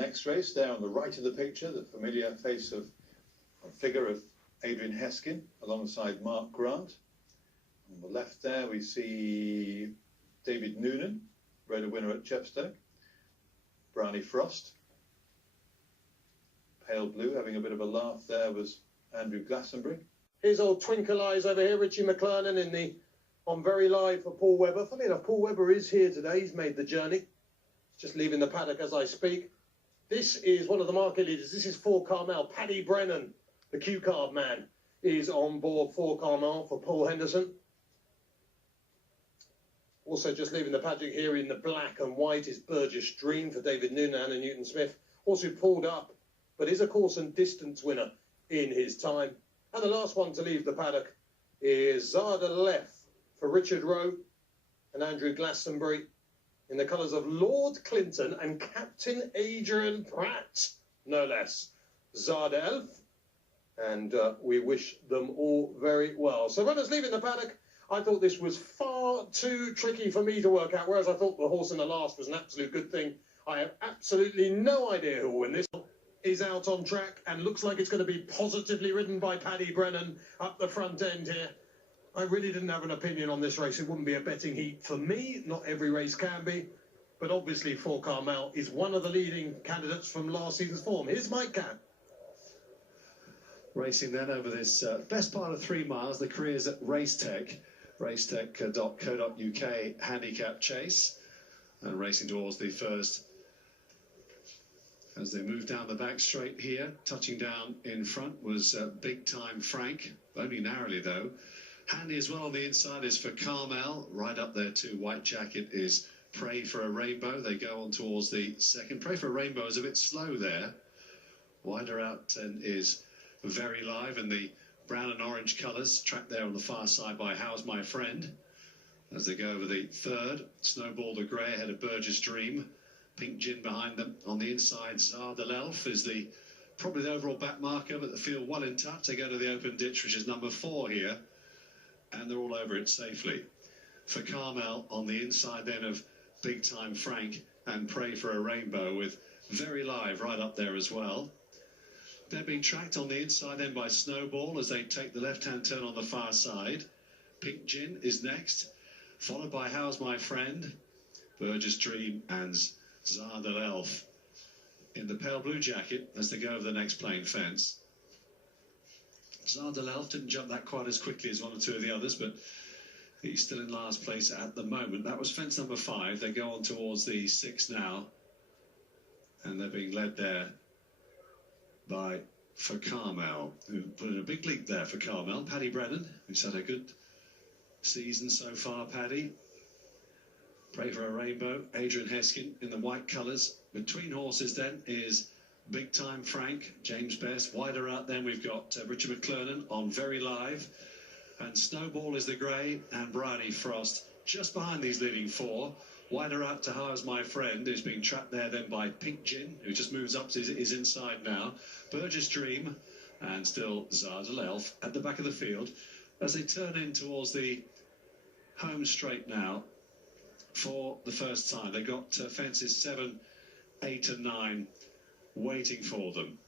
Next race, there on the right of the picture, the familiar face of a figure of Adrian Heskin alongside Mark Grant. On the left there we see David Noonan, rode a winner at Chepstow. Bryony Frost. Pale blue, having a bit of a laugh there, was Andrew Glastonbury. Here's old Twinkle Eyes over here, Richie McLernan on Very Live for Paul Webber. Funny enough, Paul Webber is here today. He's made the journey. Just leaving the paddock as I speak. This is one of the market leaders. This is for Carmel. Paddy Brennan, the cue card man, is on board for Carmel for Paul Henderson. Also just leaving the paddock here in the black and white is Burgess Dream for David Noonan and Newton Smith. Also pulled up, but is a course and distance winner in his time. And the last one to leave the paddock is Zarda Lef for Richard Rowe and Andrew Glastonbury in the colours of Lord Clinton and Captain Adrian Pratt, no less. Zarda Elf, and we wish them all very well. So runners leaving the paddock, I thought this was far too tricky for me to work out, whereas I thought the horse in the last was an absolute good thing. I have absolutely no idea who will win this. Is out on track and looks like it's going to be positively ridden by Paddy Brennan up the front end here. I really didn't have an opinion on this race. It wouldn't be a betting heat for me. Not every race can be. But obviously, for Carmel is one of the leading candidates from last season's form. Here's Mike Cann. Racing then over this best part of 3 miles, the careers at Racetech, racetech.co.uk handicap chase. And racing towards the first as they move down the back straight here. Touching down in front was Big Time Frank, only narrowly though. Handy as well on the inside is for Carmel. Right up there too, White Jacket is Pray for a Rainbow. They go on towards the second. Pray for a Rainbow is a bit slow there. Wider out then is Very Live in the brown and orange colours. Tracked there on the far side by How's My Friend. As they go over the third, Snowball the Grey ahead of Burgess Dream. Pink Gin behind them. On the inside, Zardel Elf is probably the overall back marker, but the field well in touch. They go to the open ditch, which is number 4 here. And they're all over it safely. For Carmel, on the inside then of Big Time Frank and Pray for a Rainbow with Very Live right up there as well. They're being tracked on the inside then by Snowball as they take the left-hand turn on the far side. Pink Gin is next, followed by How's My Friend, Burgess Dream and Zardel Elf in the pale blue jacket as they go over the next plain fence. Zardel Elf didn't jump that quite as quickly as 1 or 2 of the others, but he's still in last place at the moment. That was fence number 5. They go on towards the 6 now, and they're being led there by for Carmel, who put in a big leap there for Carmel. Paddy Brennan, who's had a good season so far. Paddy. Pray for a Rainbow. Adrian Heskin in the white colours. Between horses then is Big Time Frank, James Best. Wider out then we've got Richard McLernan on Very Live. And Snowball is the grey and Bryony Frost just behind these leading 4. Wider out to How's My Friend, who's being trapped there then by Pink Gin, who just moves up to his inside now. Burgess Dream and still Zardel Elf at the back of the field. As they turn in towards the home straight now for the first time. They've got fences 7, 8 and 9 waiting for them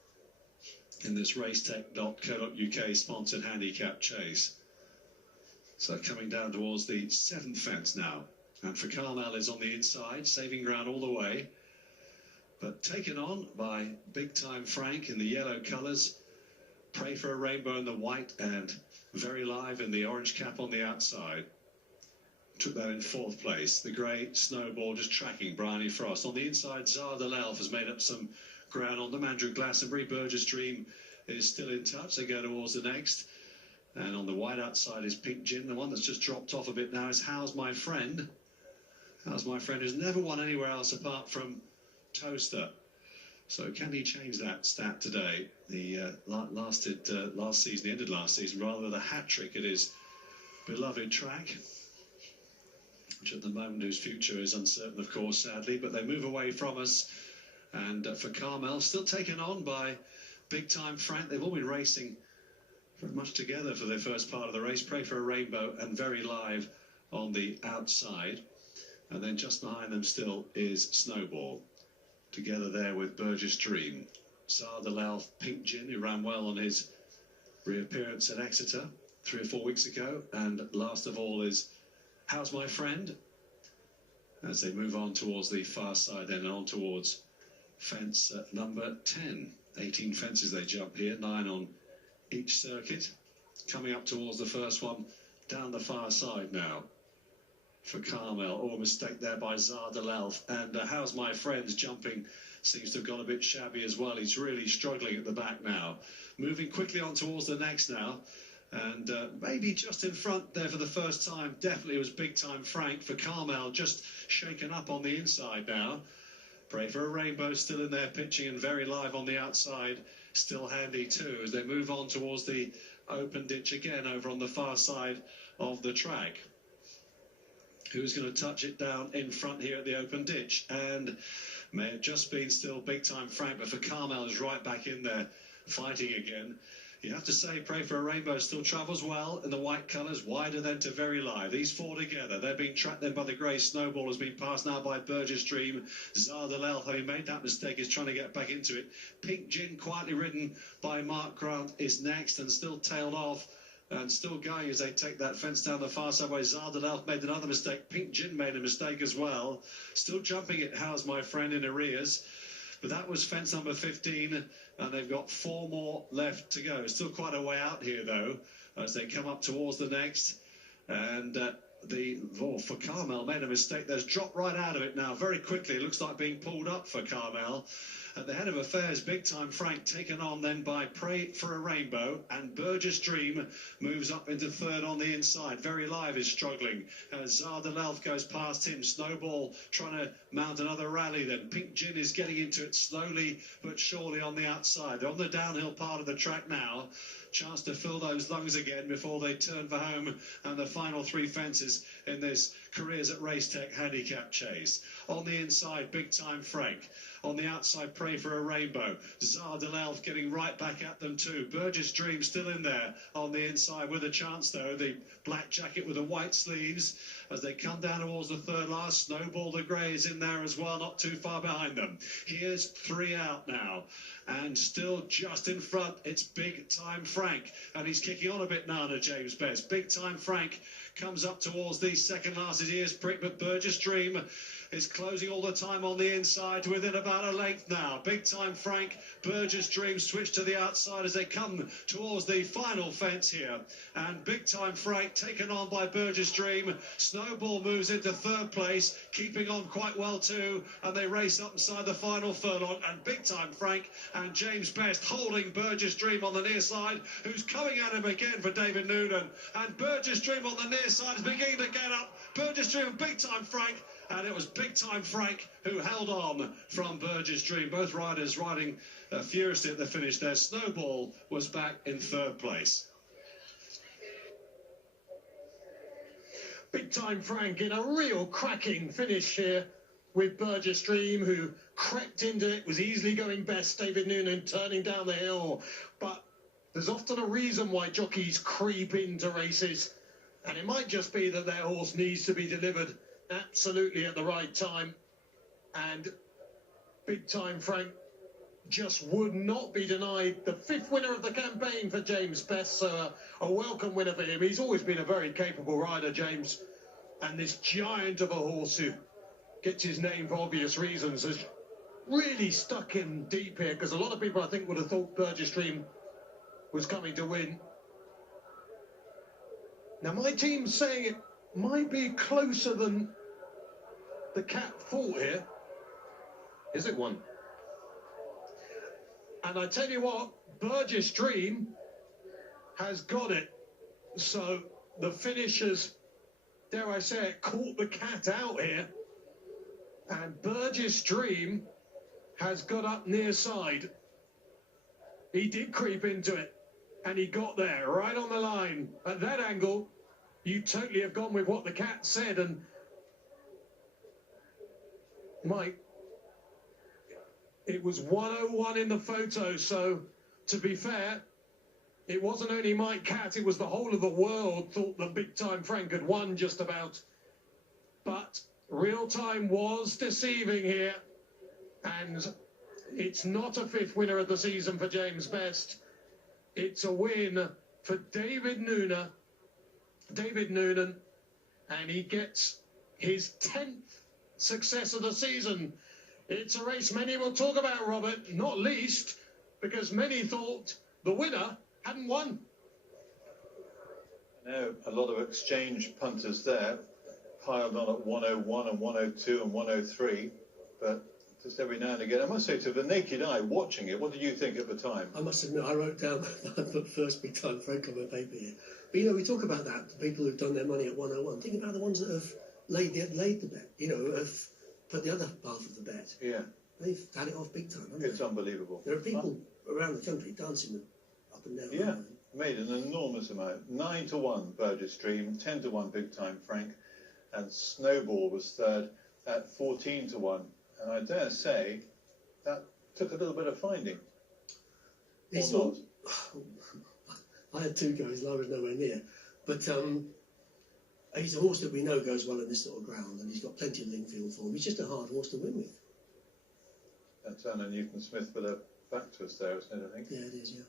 in this racetech.co.uk sponsored handicap chase. So coming down towards the 7th fence now. And for Carmel is on the inside, saving ground all the way. But taken on by Big Time Frank in the yellow colours. Pray for a Rainbow in the white and Very Live in the orange cap on the outside. Took that in 4th place. The grey Snowball just tracking Bryony Frost. On the inside, Zardel Elf has made up some ground on them. Andrew Glastonbury, Burgess Dream is still in touch. They go towards the next. And on the wide outside is Pink Gin. The one that's just dropped off a bit now is How's My Friend. How's My Friend, who's never won anywhere else apart from Toaster. So can he change that stat today? He lasted last season, he ended last season rather with a hat-trick at his beloved track, which at the moment whose future is uncertain, of course, sadly. But they move away from us. And for Carmel, still taken on by Big Time Frank. They've all been racing very much together for their first part of the race. Pray for a Rainbow and Very Live on the outside. And then just behind them still is Snowball. together there with Burgess Dream. Zardelel Pink Gin, who ran well on his reappearance at Exeter 3 or 4 weeks ago. And last of all is How's My Friend, as they move on towards the far side then on towards fence number 10. 18 fences they jump here, 9 on each circuit. Coming up towards the first one down the far side now for Carmel. Oh, a mistake there by Zardelel. And How's My Friend's jumping seems to have gone a bit shabby as well. He's really struggling at the back now. Moving quickly on towards the next now. And maybe just in front there for the first time, definitely was Big Time Frank for Carmel, just shaken up on the inside now. Pray for a Rainbow still in there pitching and very live on the outside, still handy too as they move on towards the open ditch again over on the far side of the track. Who's going to touch it down in front here at the open ditch? And may have just been still Big Time Frank, but for Carmel is right back in there fighting again. You have to say, Pray for a Rainbow still travels well in the white colours, wider than to very live. These four together, they're being tracked then by the grey Snowball, has been passed now by Burgess Dream. Zardelel, having made that mistake, is trying to get back into it. Pink Gin, quietly ridden by Mark Grant, is next and still tailed off. And still going as they take that fence down the far side way. Zardelel made another mistake. Pink Gin made a mistake as well. Still jumping at How's My Friend in arrears. But that was fence number 15, and they've got 4 more left to go. Still quite a way out here, though, as they come up towards the next. And for Carmel, made a mistake. There's dropped right out of it now very quickly. It looks like being pulled up for Carmel. At the head of affairs, Big Time Frank taken on then by Pray for a Rainbow, and Burgess Dream moves up into third on the inside. Very Live is struggling as Zardelel goes past him. Snowball trying to mount another rally then. Pink Gin is getting into it slowly but surely on the outside. They're on the downhill part of the track now. Chance to fill those lungs again before they turn for home and the final 3 fences in this Careers at Racetech handicap chase. On the inside, Big Time Frank. On the outside, Pray for a Rainbow. Zardelel getting right back at them too. Burgess Dream still in there on the inside with a chance though. The black jacket with the white sleeves as they come down towards the third last. Snowball the Grey is in there as well, not too far behind them. Here's 3 out now. And still just in front, it's Big Time Frank. And he's kicking on a bit now to James Best. Big Time Frank comes up towards the second last. His ears prick, but Burgess Dream is closing all the time on the inside within about a length now. Big Time Frank, Burgess Dream switch to the outside as they come towards the final fence here. And Big Time Frank taken on by Burgess Dream. Snowball moves into third place, keeping on quite well too. And they race up inside the final furlong. And Big Time Frank and James Best holding Burgess Dream on the near side, who's coming at him again for David Noonan. And Burgess Dream on the near side is beginning to get up. Burgess Dream and Big Time Frank. And it was Big Time Frank who held on from Burgess Dream. Both riders riding furiously at the finish there. Snowball was back in third place. Big Time Frank in a real cracking finish here with Burgess Dream, who crept into it, was easily going best. David Noonan turning down the hill. But there's often a reason why jockeys creep into races. And it might just be that their horse needs to be delivered absolutely at the right time, and Big Time Frank just would not be denied the 5th winner of the campaign for James Best, so a welcome winner for him. He's always been a very capable rider, James, and this giant of a horse who gets his name for obvious reasons has really stuck him deep here, because a lot of people I think would have thought Burgess Dream was coming to win. Now my team's saying it might be closer than the cat thought here. Is it one? And I tell you what, Burgess Dream has got it. So the finishers, dare I say it, caught the cat out here. And Burgess Dream has got up near side. He did creep into it, and he got there right on the line. At that angle, you totally have gone with what the cat said, and Mike, it was 101 in the photo, so to be fair, it wasn't only Mike Cat, it was the whole of the world thought that Big Time Frank had won just about. But real time was deceiving here. And it's not a fifth winner of the season for James Best. It's a win for David Noonan, and he gets his 10th success of the season. It's a race many will talk about, Robert, not least because many thought the winner hadn't won. I know a lot of exchange punters there piled on at 101 and 102 and 103, but just every now and again, I must say, to the naked eye watching it, what did you think at the time? I must admit, I wrote down the first big time Frank on my paper here. But you know, we talk about that, the people who've done their money at 101. Think about the ones that have laid the bet, you know, have put the other half of the bet. Yeah. They've had it off big time, haven't It's they? unbelievable. There are people around the country dancing them up and down. Yeah, made an enormous amount. 9 to 1 Burgess Stream, 10 to 1 Big Time Frank, and Snowball was third at 14 to 1. And I dare say that took a little bit of finding. It's or not. I had two goes, and I was nowhere near. But he's a horse that we know goes well in this sort of ground, and he's got plenty of Lingfield form. He's just a hard horse to win with. That's Anna Newton-Smith with her back to us there, isn't it, I think? Yeah, it is, yeah.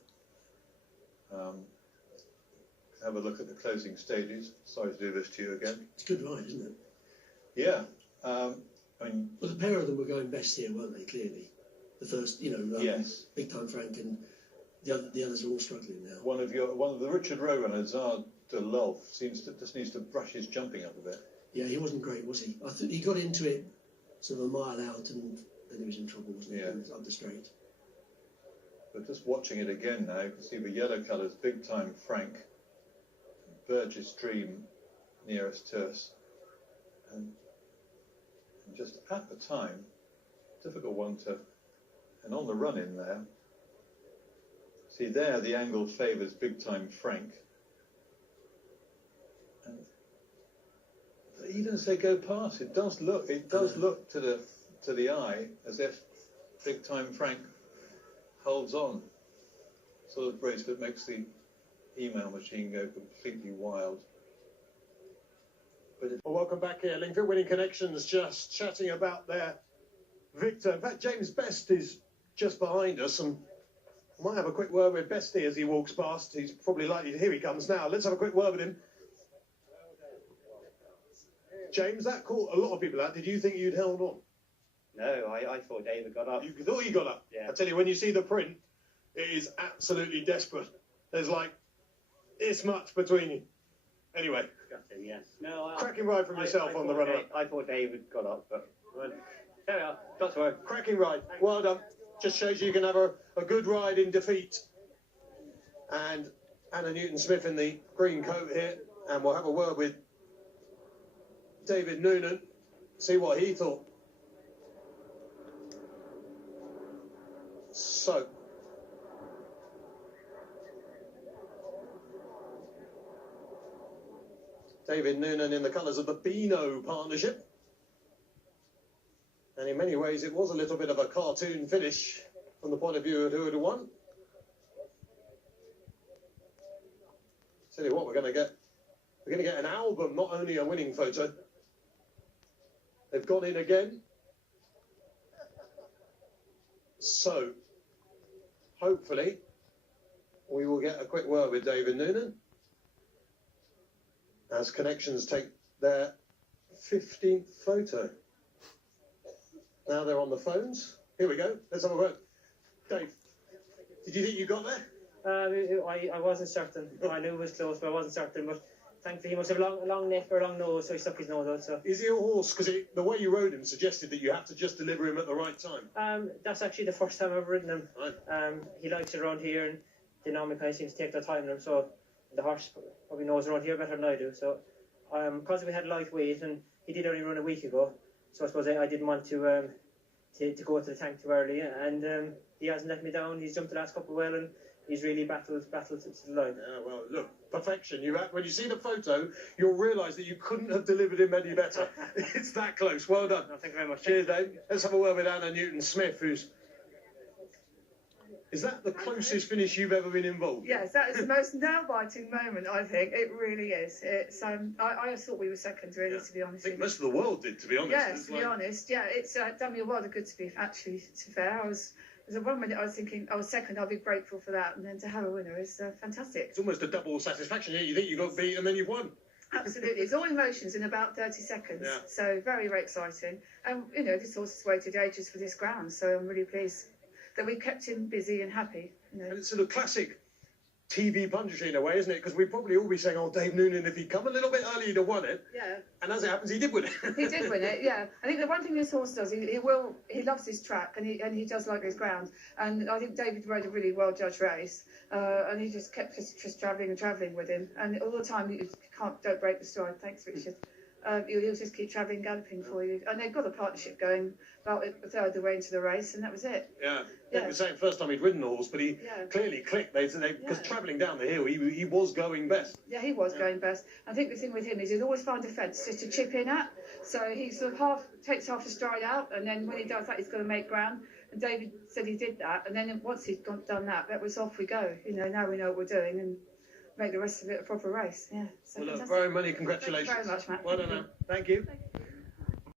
Have a look at the closing stages. Sorry to do this to you again. It's a good ride, isn't it? Yeah. I mean, well, the pair of them were going best here, weren't they, clearly? The first, you know, yes. Big Time Frank and the others are all struggling now. One of the Richard Rowe runners, Zard de Lulf, just needs to brush his jumping up a bit. Yeah, he wasn't great, was he? I think he got into it sort of a mile out and then he was in trouble, wasn't he? Yeah. He was up the straight. But just watching it again now, you can see the yellow colours, Big Time Frank, Burgess Dream nearest to us. And just at the time, difficult one to, and on the run in there, see there the angle favours Big Time Frank. And even as they go past, it does look to the eye as if Big Time Frank holds on. Sort of race that makes the email machine go completely wild. Well, welcome back here, Lingfield. Winning Connections just chatting about their victor. In fact, James Best is just behind us, and I might have a quick word with Bestie as he walks past. He's probably likely to. Here he comes now. Let's have a quick word with him. James, that caught a lot of people out. Did you think you'd held on? No, I thought David got up. You thought he got up? Yeah. I tell you, when you see the print, it is absolutely desperate. There's like this much between you. Anyway. Yes. No, cracking ride from yourself on the runner-up. I thought David got up, but there we are. Got to work. Cracking ride. Well done. Just shows you can have a good ride in defeat. And Anna Newton-Smith in the green coat here, and we'll have a word with David Noonan, see what he thought. So, David Noonan in the colours of the Beano partnership. And in many ways it was a little bit of a cartoon finish from the point of view of who had won. Tell you what, we're going to get an album, not only a winning photo. They've gone in again. So, hopefully, we will get a quick word with David Noonan as Connections take their 15th photo. Now they're on the phones. Here we go. Let's have a word. Dave, did you think you got there? I wasn't certain. I knew it was close, but I wasn't certain. But thankfully, he must have a long neck or a long nose, so he stuck his nose out. So. Is he a horse? Because the way you rode him suggested that you have to just deliver him at the right time. That's actually the first time I've ridden him. Right. He likes it around here, and they normally kind of seem to take their time in him. So the horse probably knows around here better than I do. So because we had lightweight, and he did only run a week ago, so I suppose I didn't want to go to the tank too early. And he hasn't let me down. He's jumped the last couple well, and he's really battled to the line. Yeah, well, look, perfection. When you see the photo, you'll realise that you couldn't have delivered him any better. It's that close. Well done. No, thank you very much. Cheers, Dave. Let's have a word with Anna Newton-Smith, who's Is that the closest finish you've ever been involved in? Yes, that is the most nail-biting moment, I think. It really is. It's I thought we were second, really, to be honest. I think most of the world did, to be honest. Yes, to be honest. Yeah, it's done me a world of good to be fair. There's a 1 minute I was thinking I was second, I'll be grateful for that, and then to have a winner is fantastic. It's almost a double satisfaction here. You think you got beat and then you've won. Absolutely, it's all emotions in about 30 seconds. Yeah. So very, very exciting. And this horse has waited ages for this ground, so I'm really pleased that we kept him busy and happy. And it's sort of classic TV punditry in a way, isn't it? Because we'd probably all be saying, "Oh, Dave Noonan, if he'd come a little bit earlier, he'd have won it." Yeah. And as it happens, he did win it. He did win it, yeah. I think the one thing this horse does, he loves his track and he does like his ground. And I think David rode a really well judged race, and he just kept just travelling and travelling with him. And all the time, don't break the stride. Thanks, Richard. He'll just keep travelling, galloping for you. And they've got a partnership going about a third of the way into the race, and that was it. Yeah. They were saying first time he'd ridden the horse, but he clearly clicked. Because travelling down the hill, he was going best. Yeah, he was going best. I think the thing with him is he'd always find a fence just to chip in at. So he sort of takes half a stride out, and then when he does that, he's going to make ground. And David said he did that, and then once he'd done that was off we go. Now we know what we're doing, and make the rest of it a proper race. Yeah. So well, look, very many congratulations. Thank you very much, Matt. Well done, Anne. Thank you.